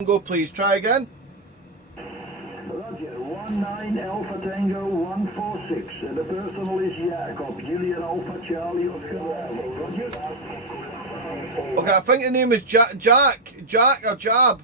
Tango, please. Try again. Roger, 19 Alpha Tango 146. The personal is Jacob, Julian Alpha Charlie Oscar Bravo. Roger. Okay, I think the name is Jack or Jab.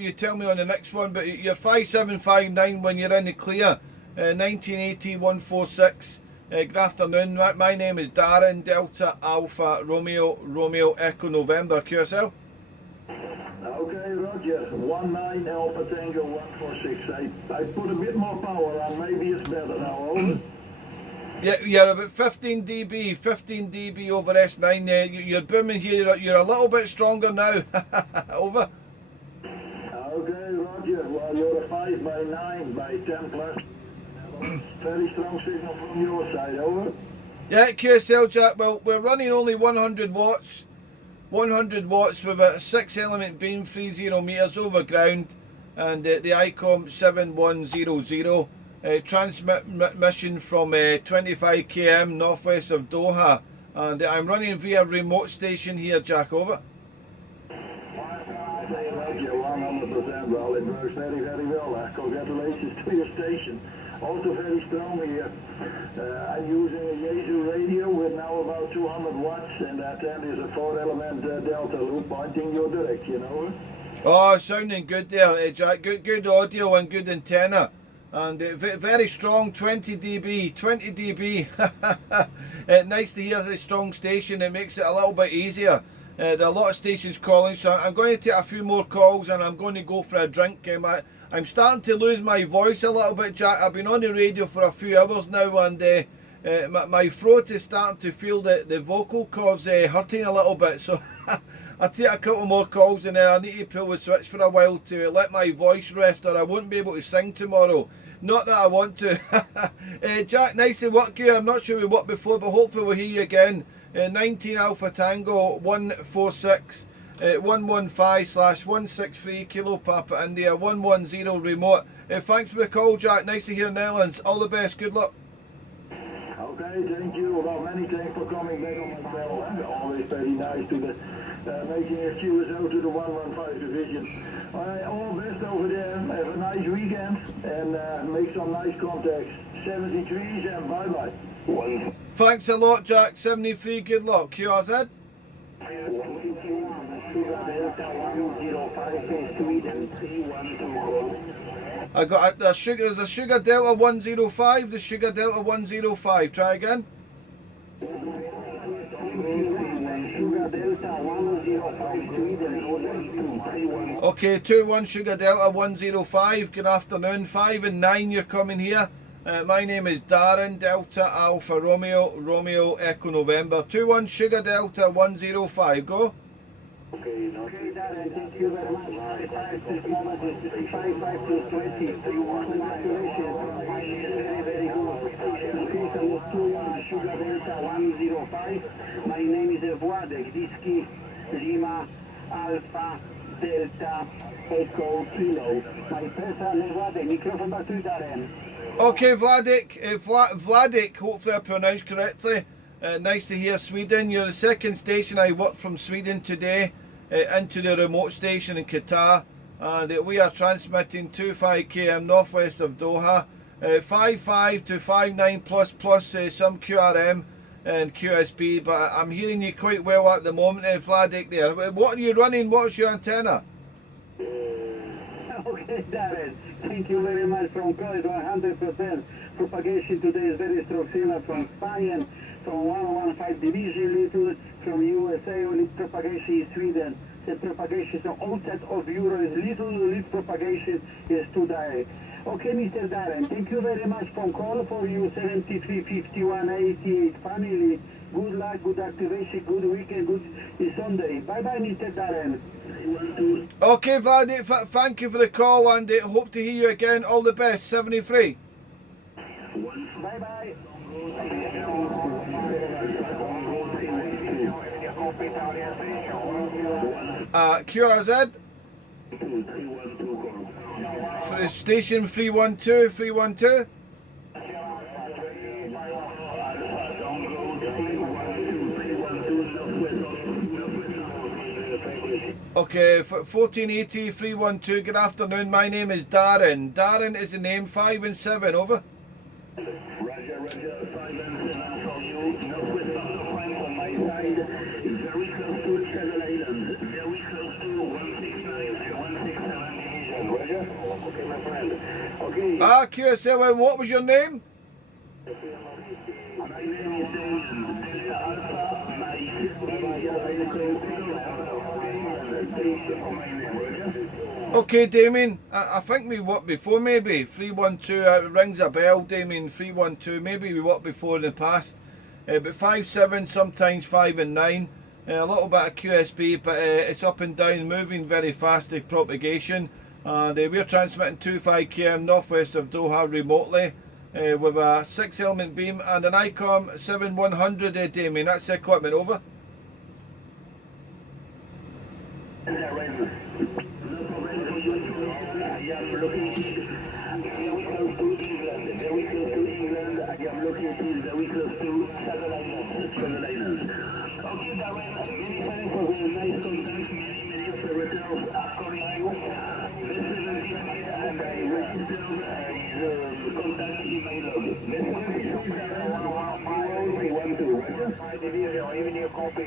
You tell me on the next one, but you're 5759 when you're in the clear. 1980 146. Good afternoon. My name is Darren, Delta Alpha Romeo Echo November. QSL. Okay, Roger. 19 Alpha Tango 146. I put a bit more power on. Maybe it's better now. Over. Yeah, you're about 15 dB over S9. You're booming here. You're a little bit stronger now. Over. Okay, Roger. Well, you're a 5 by 9 by 10 plus. Very strong signal from your side. Over. Yeah, QSL Jack. Well, we're running only 100 watts. 100 watts with a 6-element beam, 30 meters over ground, and the ICOM 7100. Transmission from 25 km northwest of Doha, and I'm running via remote station here, Jack. Over. Roger, 100%. Well, it works very, very well. Congratulations to your station. Also very strong here. I'm using a Yaesu radio with now about 200 watts, and that end is a 4-element delta loop pointing your direction. Over. Oh, sounding good there, Jack. Good audio and good antenna. And very strong, 20 dB, 20 dB. Nice to hear the strong station. It makes it a little bit easier. There are a lot of stations calling, so I'm going to take a few more calls and I'm going to go for a drink. I'm starting to lose my voice a little bit, Jack. I've been on the radio for a few hours now, and my throat is starting to feel the vocal cords hurting a little bit. So I'll take a couple more calls and then I need to pull the switch for a while to let my voice rest, or I won't be able to sing tomorrow. Not that I want to. Jack, nice to work you. I'm not sure we worked before, but hopefully we'll hear you again. 19 Alpha Tango 146 115/163 Kilo Papa India 110 remote. Thanks for the call, Jack. Nice to hear Netherlands. All the best. Good luck. Okay, thank you. Well, many thanks for coming back on my channel. And always very nice to the making a QSO to the 115 division. All best over there. Have a nice weekend and make some nice contacts. 73s and bye-bye. Thanks a lot, Jack. 73. Good luck. QRZ. I got the sugar. There's a Sugar Delta 105. The Sugar Delta 105. Try again. Okay, 2-1 Sugar Delta 105. Good afternoon. 5 and 9. You're coming here. My name is Darren, Delta Alpha Romeo Echo November. 2-1 Sugar Delta 105. Go. Okay, Darren, thank you very much. 55 to 20. Congratulations. Very good. Okay, so it's 2-1 Sugar Delta 105. My name is Władek, Whiskey Lima Alpha Delta Echo Kilo. My person is Władek. Microphone back to Darren. Okay, Vladek, hopefully I pronounced correctly. Nice to hear Sweden. You're the second station I worked from Sweden today into the remote station in Qatar. And we are transmitting 25 km northwest of Doha. 55 to 59 plus some QRM and QSB, but I'm hearing you quite well at the moment, Vladek there. What are you running? What's your antenna? Okay, Darren, thank you very much from Qatar. 100% propagation today is very strong signal from Spain, from 115 division little, from USA, only propagation in Sweden. The propagation outside of Euro is little propagation is too direct. Okay, Mr. Darren, thank you very much for call for you 735188 family. Good luck, good activation, good weekend, good Sunday. Bye-bye, Mr. Darren. Okay, Vladek, thank you for the call and hope to hear you again. All the best. 73. Bye-bye. QRZ. For station 312. Okay, 1480 312. Good afternoon. My name is Darren. Darren is the name. 5 and 7. Over. Roger, 5 and 7 from you. Northwest of the Frank on my side. Very close to Channel Islands. Very close to 169 and 167 division. Roger? Okay, my friend. Okay. QSL, and what was your name? My name is Delta Alpha. Okay, Damien, I think we worked before, maybe 312 rings a bell. Damien, 312, maybe we worked before in the past, but 5-7, sometimes 5 and 9, a little bit of QSB, but it's up and down, moving very fast, the propagation, and we're transmitting 25 km northwest of Doha remotely with a 6 element beam and an ICOM 7100. Damien, that's the equipment. Over. I am located very close to England. Very close to England. I am located very close to Channel Islands. Okay, Darren, many thanks for the nice contact. Many operators are calling you. Let's and I register the contact in my log.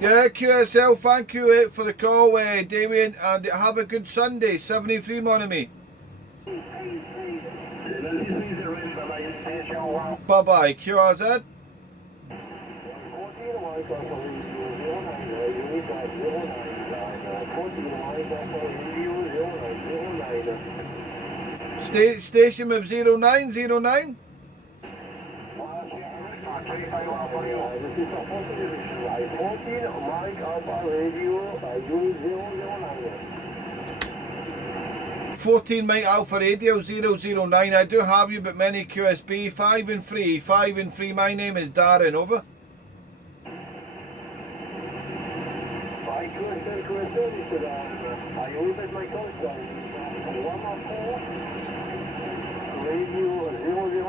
Yeah, QSL, thank you for the call, Damien, and have a good Sunday. 73, mon ami. Bye bye, QRZ. Station with 0909. Radio 14 Mike Alpha Radio 009. I do have you, but many QSB. 5 and 3. 5 and 3. My name is Darren. Over. Radio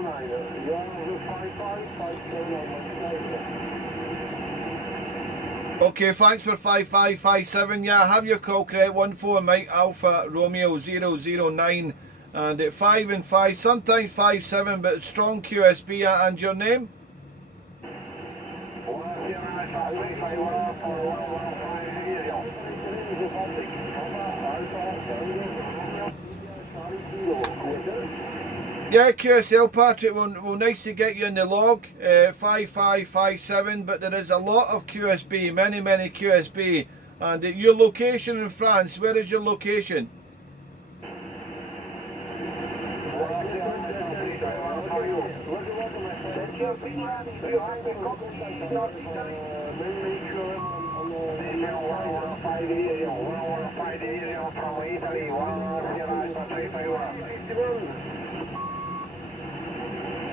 009. You're 5557. Okay, thanks for 5557. Yeah, have your call correct. 14 Mike Alpha Romeo 009. And at 5 and 5, sometimes 5-7, but strong QSB. And your name? Yeah, QSL Patrick, well nice to get you in the log, 5557, but there is a lot of QSB, many QSB, and your location in France, where is your location?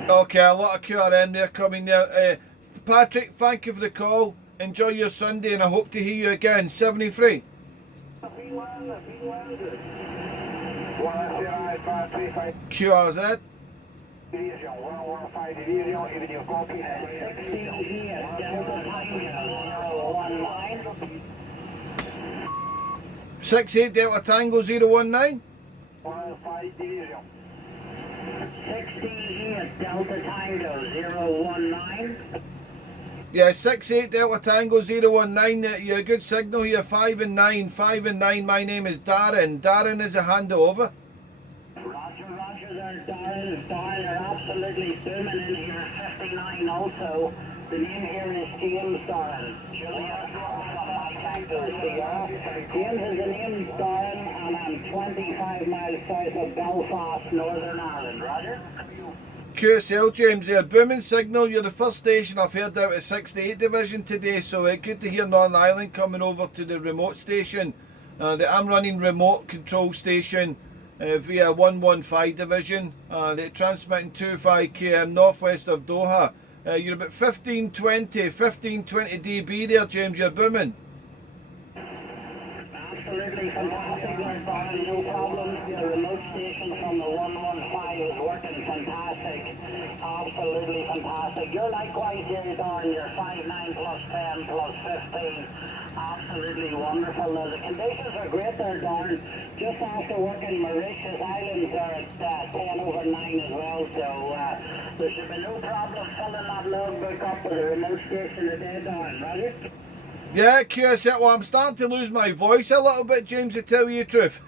Okay, a lot of QRM there coming there. Patrick, thank you for the call. Enjoy your Sunday, and I hope to hear you again. 73. QRZ. Division 115 Division, even your copy. 68 Delta Tango 019. 15 Division. 68 Delta Tango 019. Yeah, 68 Delta Tango 019. You're a good signal here. 5 and 9. 5 and 9. My name is Darren. Darren is a handle. Over. Roger, there's Darren. Darren, you're absolutely booming in here. 59 also. The name here is James Darren. James is the name Darren, and I'm 25 miles south of Belfast, Northern Ireland. Roger. QSL James there. Booming signal. You're the first station I've heard out of 68 Division today, so good to hear Northern Ireland coming over to the remote station. I'm running remote control station via 115 Division. They're transmitting 25 km northwest of Doha. You're about 1520 dB there, James. You're booming. Absolutely fantastic, no problem. The remote station from the 115 is working fantastic. Absolutely fantastic. You're likewise here, Darren. You're 5'9 plus 10 plus 15. Absolutely wonderful. Now, the conditions are great there, Darren. Just after working Mauritius Islands are at 10 over 9 as well. So there should be no problem filling that logbook up with a remote station today, Darren. Roger? Yeah, QSL. Well, I'm starting to lose my voice a little bit, James, to tell you the truth.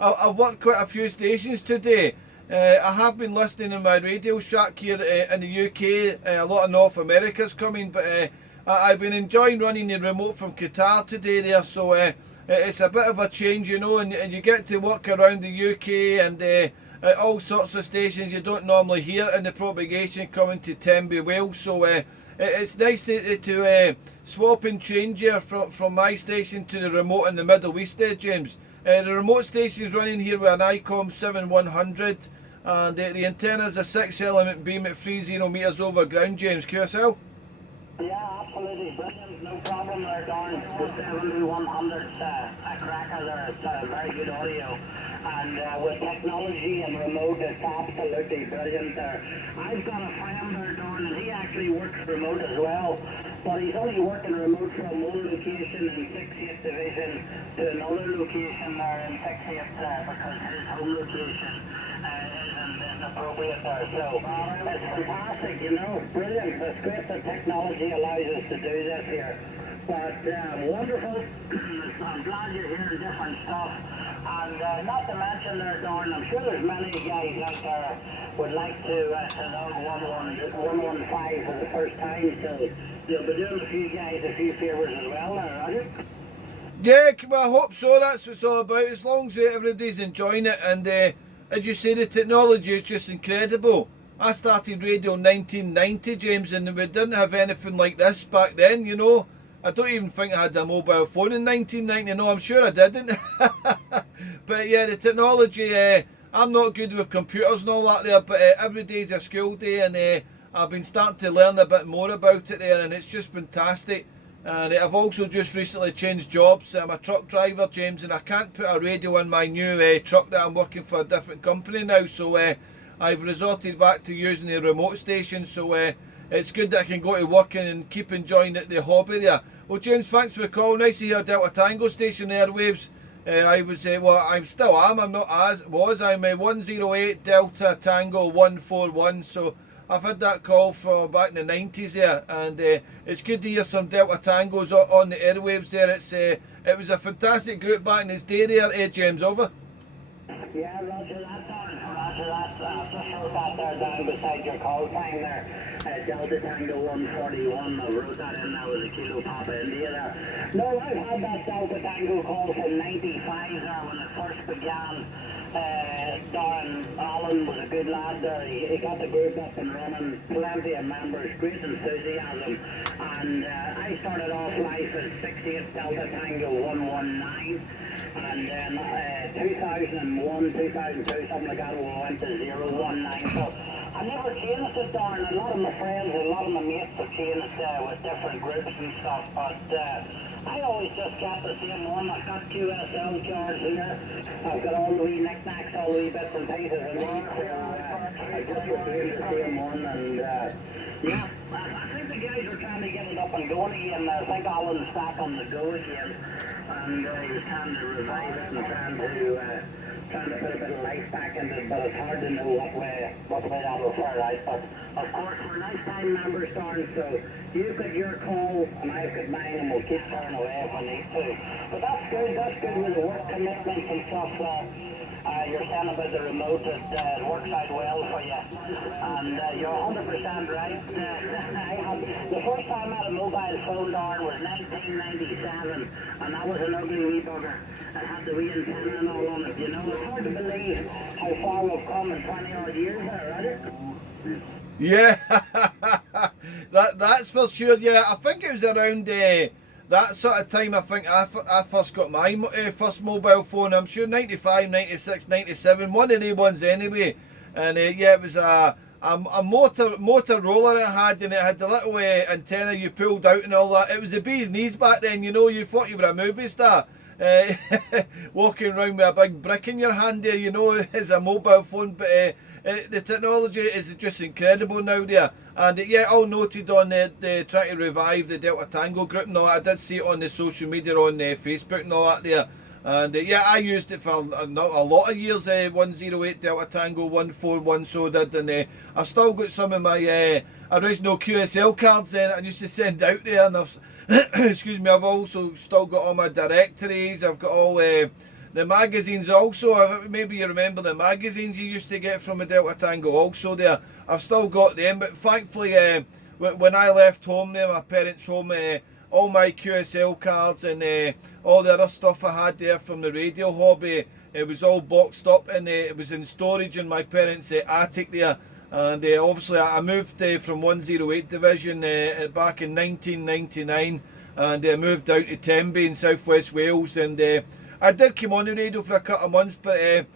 I've worked quite a few stations today. I have been listening in my Radio Shack here in the UK. A lot of North America's coming, but I've been enjoying running the remote from Qatar today there, so it's a bit of a change, you know, and you get to work around the UK and all sorts of stations you don't normally hear in the propagation coming to Tenby, Wales, so it's nice to swap and change here from my station to the remote in the Middle East there, James. The remote station is running here with an ICOM 7100 and the antenna is a 6-element beam at 30 metres over ground, James. QSL? Yeah, absolutely brilliant. No problem there, Darren. The 7100's a cracker there. It's very good audio. And with technology and remote, it's absolutely brilliant there. I've got a friend there, Darren, and he actually works remote as well. But he's only working remote from one location in 68th Division to another location there in 68th because his home location isn't appropriate there. So it's fantastic, you know, brilliant. It's great that technology allows us to do this here. But wonderful. I'm glad you're hearing different stuff. And not to mention there, Darren, I'm sure there's many guys out there would like to know 115 for the first time. So you'll be doing a few guys a few favours as well there, are you? Yeah, well, I hope so. That's what it's all about. As long as everybody's enjoying it, and as you say, the technology is just incredible. I started radio in 1990, James, and we didn't have anything like this back then, you know. I don't even think I had a mobile phone in 1990. No, I'm sure I didn't. But yeah, the technology, I'm not good with computers and all that there, but every day's a school day, and I've been starting to learn a bit more about it there, and it's just fantastic. And I've also just recently changed jobs. I'm a truck driver, James, and I can't put a radio in my new truck that I'm working for a different company now, so I've resorted back to using the remote station, so it's good that I can go to work and keep enjoying the hobby there. Well, James, thanks for the call. Nice to hear Delta Tango Station airwaves. I was, well, I still am. I'm not as was. I'm 108 Delta Tango 141. So I've had that call from back in the 90s there, and it's good to hear some Delta Tangos on the airwaves there. It was a fantastic group back in its day there, James. Over. Yeah, roger that, Darren. Roger that. Just wrote that there down beside your call time there. Delta Tango 141. I wrote that in. That was a Kilo Papa India there. No, I've had that Delta Tango call from 95 there when it first began. Darren Allen was a good lad there. He got the group up and running, plenty of members, great enthusiasm, and I started off life as 68 Delta Tango 119, and then 2001, 2002, something like that, we went to 019. So I never changed it, Darren. A lot of my friends, a lot of my mates have changed with different groups and stuff, but I always just kept the same one. I've got QSL cards here. I've got all the wee knickknacks, all the wee bits and pieces in one. So I just retained the same one, and yeah, I think the guys are trying to get it up and going again. I think Alan's back on the go again, and he was trying to revive it and trying to put a bit of life back into it, but it's hard to know what way that'll fare out. But of course, we're lifetime members, Darren, so you've got your call and I've got mine, and we'll keep turning away if we need to. But that's good with the work commitments and stuff. You're saying about the remote, it works out well for you, and you're 100% right. The first time I had a mobile phone, Darren, was 1997, and that was an ugly wee bugger. It had the wee antenna and all on it, you know. It's hard to believe how far we've come in 20 odd years there, right? Yeah, that's for sure. Yeah, I think it was around that sort of time. I think I first got my first mobile phone. I'm sure 95, 96, 97, one of the ones anyway. And yeah, it was a Motorola it had, and it had the little antenna you pulled out and all that. It was the bee's knees back then, you know. You thought you were a movie star. walking around with a big brick in your hand there, you know, as a mobile phone. But the technology is just incredible now there. And yeah, all noted on the trying to revive the Delta Tango group and all that. I did see it on the social media on Facebook and all that there. And yeah, I used it for a lot of years, 108 Delta Tango 141, so did. And I've still got some of my original QSL cards then I used to send out there. And I've, excuse me, I've also still got all my directories. I've got all the magazines also. Maybe you remember the magazines you used to get from a Delta Tango also there. I've still got them, but thankfully when I left home there, my parents' home, all my QSL cards and all the other stuff I had there from the radio hobby, it was all boxed up and it was in storage in my parents' attic there. And obviously I moved from 108 Division back in 1999, and moved out to Tenby in southwest Wales, and I did come on the radio for a couple of months, but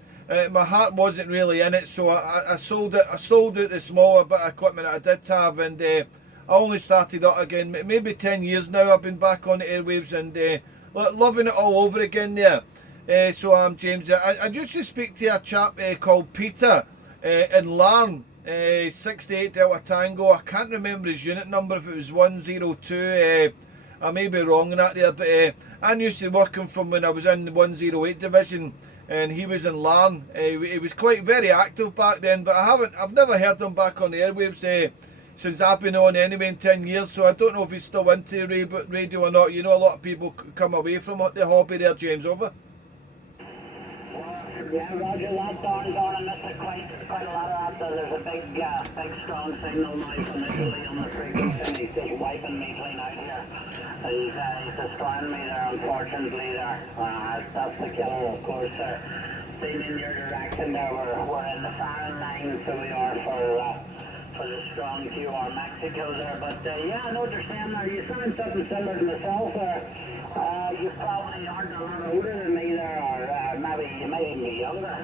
my heart wasn't really in it, so I sold it. I sold it the smaller bit of equipment I did have, and I only started up again. Maybe 10 years now I've been back on the airwaves, and loving it all over again there. So I'm James. I used to speak to a chap called Peter in Larne. 68 Delta Tango. I can't remember his unit number, if it was 102. I may be wrong on that there, but I'm used to working from when I was in the 108 Division, and he was in Larne. He was quite very active back then, but I've never heard him back on the airwaves since I've been on anyway in 10 years, so I don't know if he's still into radio or not. You know, a lot of people come away from the hobby there, James, over. Yeah, roger that, Don, and that's quite a lot of that. There's a big strong signal now from Italy on the frequency, and he's just wiping me clean out here. He's destroying me there, unfortunately there. That's the killer, of course, sir. Seen in your direction there, we're in the firing line, so we are for the strong QR Mexico there. But yeah, I know what you're saying there. You sound something similar to myself there. You probably aren't a lot older than me there, or maybe you might even be younger.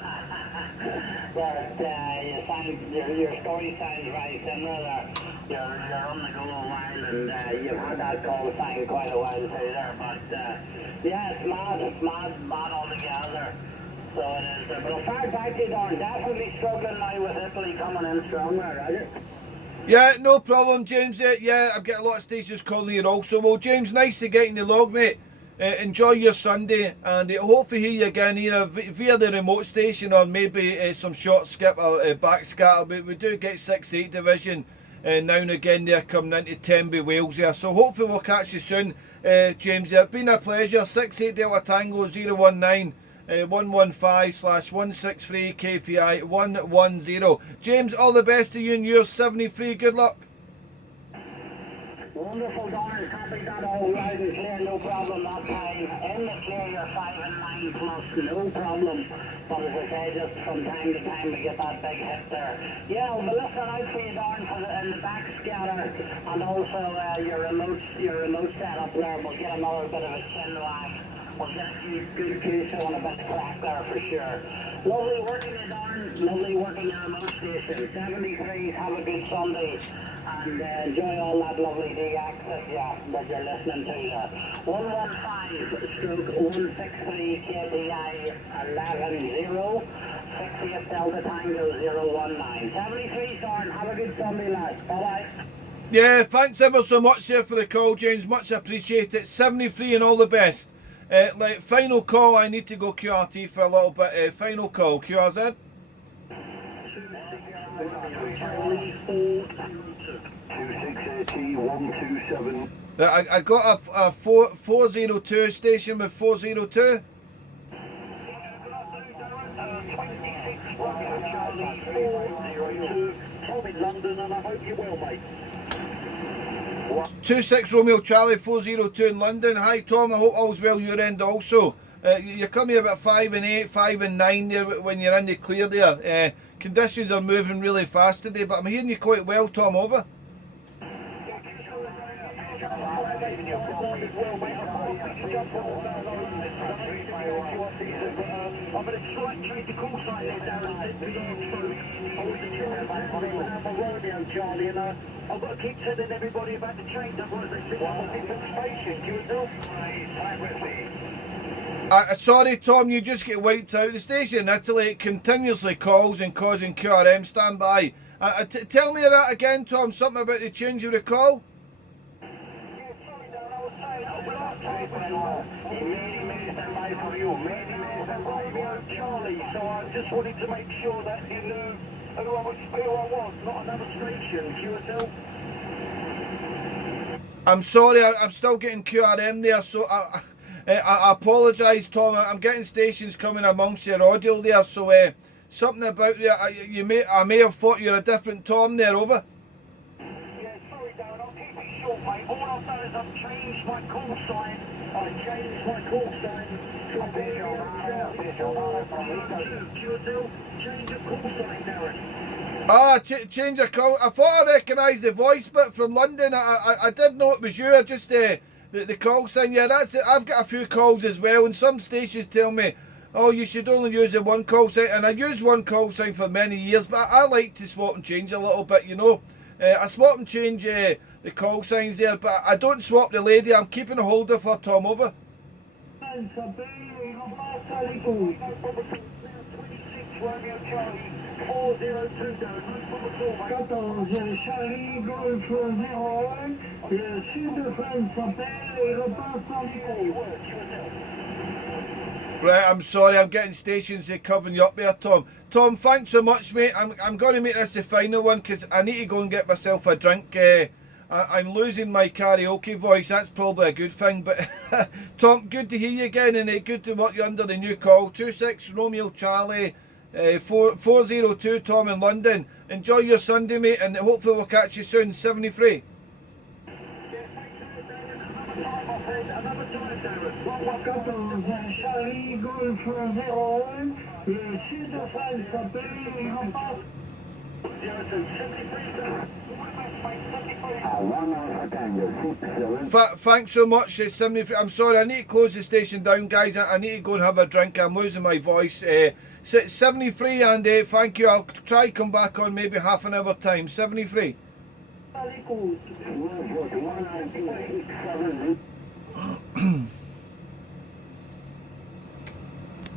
But your story sounds very similar there. You're on the go a while, and you've had that call sign quite a while too there. But yeah, it's mad altogether. So it is. But I'll fire back to you, Don. Definitely struggling now with Italy coming in strong there, Roger. Yeah, no problem, James. Yeah, I'm getting a lot of stations calling here also. Well, James, nice to get in the log, mate. Enjoy your Sunday, and hope to hear you again either via the remote station or maybe some short skip or back scatter. We do get 68 Division now and again there coming into Tenby, Wales there. So hopefully we'll catch you soon, James. It's been a pleasure. 68 Delta Tango 019 115/163KPI110. James, all the best to you and yours. 73. Good luck. Wonderful, Don. Copy that all loud and clear, no problem that time. In the clear, you're 5 and 9 plus, no problem. But as I say, just from time to time we get that big hit there. Yeah, we'll be listening out for you, Don, in the back scatter, and also your remote setup there. We'll get another bit of a chin wag. We'll get a few good QSO on a bit of crack there for sure. Lovely working you, Don. Lovely working your remote station. 73s, have a good Sunday. And enjoy all that lovely DX that you're listening to there. 115/163 KPI 110 68 Delta Tango 019. 73, Don. Have a good Sunday, lads. Bye-bye. Yeah, thanks ever so much there for the call, James. Much appreciated. 73 and all the best. Final call. I need to go QRT for a little bit. Final call. QRZ. 2680-127. I got a 402 station with 402. Tom in London, and I hope you're well, mate. 26 Romeo Charlie 402 in London. Hi Tom, I hope all's well your end also. You're coming about 5 and 8, 5 and 9 there when you're in the clear there. Conditions are moving really fast today, but I'm hearing you quite well, Tom, over. I'm going to try and change the call sign there down and I was in Romeo Charlie, and I've got to keep telling everybody about the change, otherwise they think I'm a different station. Do you know? Sorry, Tom, you just get wiped out. The station in Italy continuously calls and causing QRM standby. Tell me that again, Tom. Something about the change of the call? Charlie, so I just wanted to make sure that you knew who I was, not another station, QSL. I'm sorry, I'm still getting QRM there, so I apologise, Tom. I'm getting stations coming amongst your audio there, so something about I may have thought you're a different Tom there, over. Yeah, sorry, Darren, I'll keep it short, mate. All I've done is I've changed my call sign. I changed my call sign to official QSL. Change of call sign, Darren. Change of call. I thought I recognised the voice bit from London. I did know it was you. I just the call sign. Yeah, that's it. I've got a few calls as well, and some stations tell me, oh, you should only use the one call sign, and I used one call sign for many years, but I like to swap and change a little bit, you know. I swap and change the call signs there, but I don't swap the lady. I'm keeping a hold of her, Tom, over. Romeo Charlie 402 14 Charlie going for 01. Le sud France s'appelle et repasse en Right, I'm sorry, I'm getting stations covering you up there, Tom. Tom, thanks so much, mate. I'm going to make this the final one because I need to go and get myself a drink. I'm losing my karaoke voice. That's probably a good thing. But Tom, good to hear you again, and good to work you under the new call. 26 Romeo Charlie 402 Tom in London. Enjoy your Sunday, mate, and hopefully we'll catch you soon. 73. Charlie going for 01. Le sud de France s'appelle et repasse. Thanks so much, 73. I'm sorry, I need to close the station down, guys. I need to go and have a drink. I'm losing my voice. 73, and thank you. I'll try to come back on maybe half an hour time. 73.